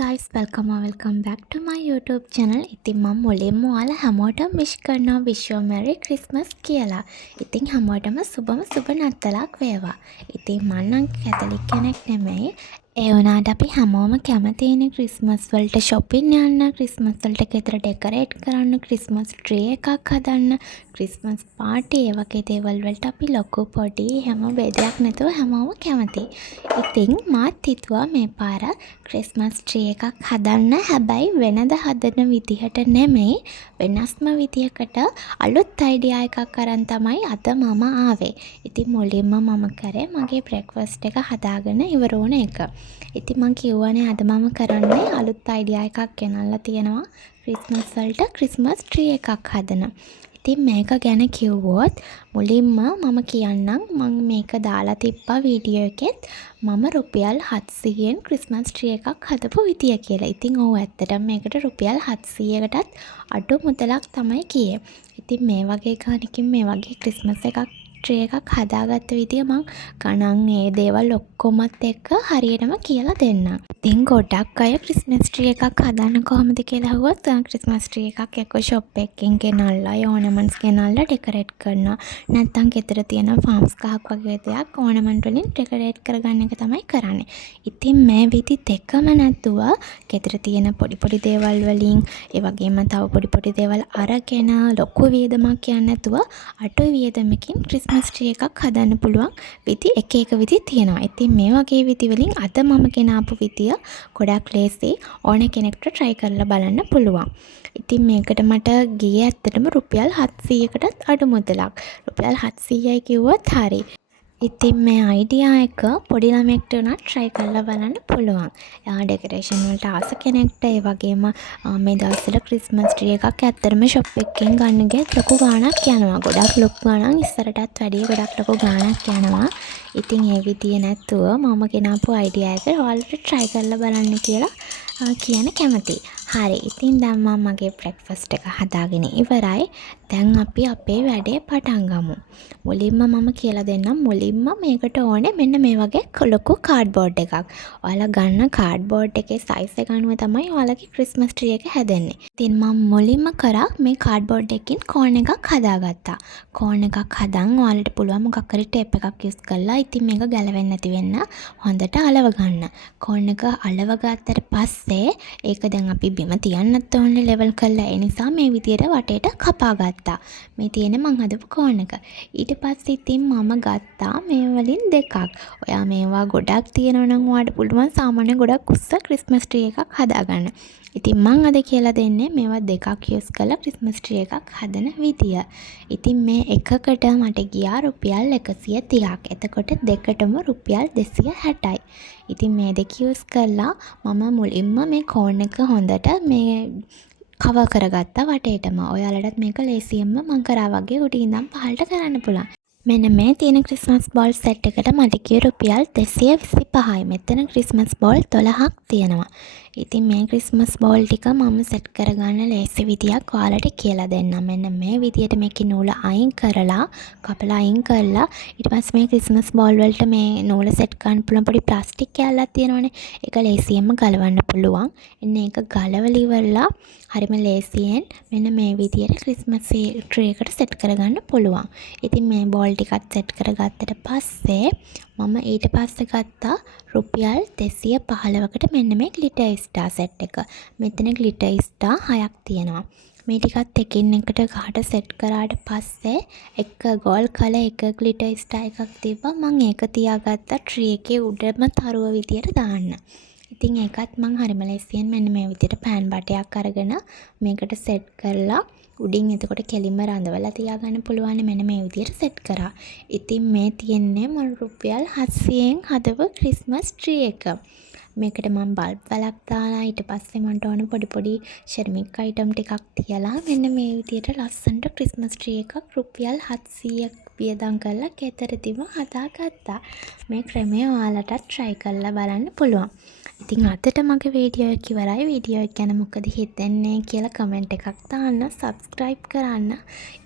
guys, welcome back to my YouTube channel. ඉතින් මම මුලින්ම ඔයාලා හැමෝටම wish කරනවා wish you a merry Christmas කියලා. ඉතින් හැමෝටම සුබ නත්තලක් වේවා. ඉතින් මම නම් කැතලික් කෙනෙක් නෙමෙයි. ඒ වුණාට අපි හැමෝම කැමතිනේ ක්‍රිස්මස් වලට shopping යන්න, ක්‍රිස්මස් වලට ගෙදර ඩෙකොරේට් කරන්න, ක්‍රිස්මස් tree එකක් හදන්න, ක්‍රිස්මස් පාටි ඒ වගේ දේවල් වලට අපි ලොකු පොඩි හැම බෙදයක් නැතුව හැමෝම කැමතියි. ඉතින් මාත් හිතුවා මේ පාර ක්‍රිස්මස් tree එකක් හදන්න. හැබැයි වෙනද හදන විදිහට නෙමෙයි, වෙනස්ම විදිහකට අලුත් අයිඩියා එකක් අරන් තමයි අද මම ආවේ. ඉතින් මුලින්ම මම කරේ මගේ බ්‍රෙක්ෆාස්ට් එක හදාගෙන ඉවර වුණ එක. ඉතින් මං කිව්වනේ අද මම කරන්නේ අලුත් අයිඩියා එකක් ගෙනල්ලා තියෙනවා ක්‍රිස්මස් වලට ක්‍රිස්මස් tree එකක් හදන. ඉතින් මේක ගැන කිව්වොත් මුලින්ම මම කියන්නම් මම මේක දාලා තිබ්බා වීඩියෝ එකෙත් මම රුපියල් 700න් ක්‍රිස්මස් tree එකක් හදපු විදිය කියලා. ඉතින් ඔව් ඇත්තටම මේකට රුපියල් 700කටත් අඩු මුදලක් තමයි කියේ. ඉතින් මේ වගේ ගානකින් මේ වගේ ක්‍රිස්මස් tree එකක් හදාගත්ත විදිය මම ගණන් ඒ දේවල් ඔක්කොමත් එක්ක හරියටම කියලා දෙන්නම්. ඉතින් ගොඩක් අය ක්‍රිස්මස් tree එකක් හදන්න කොහොමද කියලා අහුවොත් ක්‍රිස්මස් tree එකක් එක්ක shop එකකින් ගෙනල්ලා ornaments ගෙනල්ලා decorate කරනවා. නැත්නම් ගෙදර තියෙන farms ගහක් වගේ දෙයක් ornament වලින් decorate කරගන්න එක තමයි කරන්නේ. ඉතින් මේ විදි දෙකම නැතුව ගෙදර තියෙන පොඩි දේවල් වලින් ඒ වගේම තව පොඩි දේවල් අරගෙන ලොකු වියදමක් යන්නේ නැතුව අඩු වියදමකින් ක්‍රිස්මස් tree එකක් හදන්න පුළුවන් විදි එක විදි තියෙනවා. ඉතින් මේ වගේ විදි වලින් අද මම ගෙනාපු විදිය ගොඩක් ලේසි ඕන කෙනෙක්ට try කරලා බලන්න පුළුවන්. ඉතින් මේකට මට ගියේ ඇත්තටම රුපියල් 700කටත් අඩු මුදලක්. රුපියල් 700යි කිව්වොත් හරි. ඉතින් මේ අයිඩියා එක පොඩි ළමයෙක්ට උනත් try කරලා බලන්න පුළුවන්. එයා ඩෙකොරේෂන් වලට ආස කෙනෙක්ට ඒ වගේම මේ දවස්වල ක්‍රිස්මස් tree එකක් ඇත්තටම shop එකකින් ගන්න ගියත් ලොකු ගාණක් යනවා. ගොඩක් ලොකු ගාණක් ඉස්සරටත් වැඩිය ගොඩක් ලොකු ගාණක් යනවා. ඉතින් ඒ විදිය නැතුව මම ගෙනාපු අයිඩියා එක ඔයාලට try කරලා බලන්න කියලා කියන කැමතියි. හරි. ඉතින් දැන් මම මගේ බ්‍රෙක්ෆාස්ට් එක හදාගෙන ඉවරයි. දැන් අපි අපේ වැඩේ පටන් ගමු. මුලින්ම මම කියලා දෙන්නම් මුලින්ම මේකට ඕනේ මෙන්න මේ වගේ ලොකු කාඩ්බෝඩ් එකක්. ඔයාලා ගන්න කාඩ්බෝඩ් එකේ size එක අනුව තමයි ඔයාලගේ ක්‍රිස්මස් tree එක හැදෙන්නේ. ඉතින් මම මුලින්ම කරා මේ කාඩ්බෝඩ් එකකින් කෝන් එකක් හදාගත්තා. කෝන් එකක් හදන් ඔයාලට පුළුවන් මොකක් හරි ටේප් එකක් යූස් කරලා ඉතින් මේක ගැලවෙන්නේ නැති වෙන්න හොඳට අලව ගන්න. කෝන් එක අලව ගත්තට පස්සේ ඒක දැන් අපි බිම තියන්නත් ඕනේ ලෙවල් කරලා. ඒ නිසා මේ විදියට වටේට කපා ගත්තා. මේ තියෙන මං හදපු කෝන් එක. ඊට පස්සේ ඉතින් මම ගත්තා මේ වලින් දෙකක්. ඔයා මේවා ගොඩක් තියෙනවා නම් ඔයාලට පුළුවන් සාමාන්‍ය ගොඩක් උස්ස ක්‍රිස්මස් tree එකක් හදාගන්න. ඉතින් මං අද කියලා දෙන්නේ මේවා දෙකක් යූස් කරලා ක්‍රිස්මස් tree එකක් හදන විදිය. ඉතින් මේ එකකට මට ගියා රුපියල් 130ක්. එතකොට දෙකටම රුපියල් 260යි. ඉතින් මේ දෙක යූස් කරලා මම මුලින්ම මේ කෝන් එක හොඳට මේ කවර් කරගත්තා වටේටම. ඔයාලටත් මේක ලේසියෙන්ම මං කරා වගේ උඩින් ඉඳන් පහළට කරන්න පුළුවන්. මෙන්න මේ තියෙන ක්‍රිස්මස් බෝල් සෙට් එකට මට ගියේ රුපියල් 225යි. මෙතන ක්‍රිස්මස් බෝල් 12ක් තියෙනවා. ඉතින් මේ ක්‍රිස්මස් බෝල් ටික මම සෙට් කරගන්න ලේසි විදියක් ඔයාලට කියලා දෙන්නම්. මෙන්න මේ විදියට මේකේ නූල අයින් කරලා කපලා අයින් කරලා ඊට පස්සේ මේ ක්‍රිස්මස් බෝල් වලට මේ නූල සෙට් කරන්න පුළුවන් පොඩි ප්ලාස්ටික් කෑල්ලක් තියෙනවනේ. ඒක ලේසියෙන්ම ගලවන්න පුළුවන්. එන්න ඒක ගලවලා ඉවරලා හරිම ලේසියෙන් මෙන්න මේ විදියට ක්‍රිස්මස් tree එකට සෙට් කරගන්න පුළුවන්. ඉතින් මේ බෝල් ටිකත් සෙට් කරගත්තට පස්සේ මම ඊට පස්සේ ගත්තා රුපියල් 215කට මෙන්න මේ glitter star set එක. මෙතන glitter star 6ක් තියෙනවා. මේ ටිකත් එකින් එකට ගහට සෙට් කරාට පස්සේ එක gold color එක glitter star එකක් තිබ්බා. මම ඒක තියාගත්තා tree එකේ උඩම තරුව විදියට දාන්න. ඉතින් ඒකත් මං හරිම ලේසියෙන් මෙන්න මේ විදියට පෑන් බටයක් අරගෙන මේකට සෙට් කරලා උඩින් එතකොට කෙලින්ම රඳවලා තියාගන්න පුළුවන්. මෙන්න මේ විදියට සෙට් කරා. ඉතින් මේ තියෙන්නේ මම රුපියල් 700න් හදපු ක්‍රිස්මස් tree එක. මේකට මම බල්බ් වලක් දාලා ඊට පස්සේ මන්ට ඕන පොඩි ෂර්මික් අයිටම් ටිකක් තියලා මෙන්න මේ විදියට ලස්සනට ක්‍රිස්මස් tree එකක් රුපියල් 700ක් වියදම් කරලා ගෙදරදීම හදාගත්තා. මේ ක්‍රමය ඔයාලටත් try කරලා බලන්න පුළුවන්. ඉතින් අදට මගේ වීඩියෝ එක ඉවරයි. වීඩියෝ එක ගැන මොකද හිතෙන්නේ කියලා කමෙන්ට් එකක් දාන්න, subscribe කරන්න.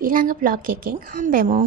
ඊළඟ vlog එකෙන් හම්බෙමු.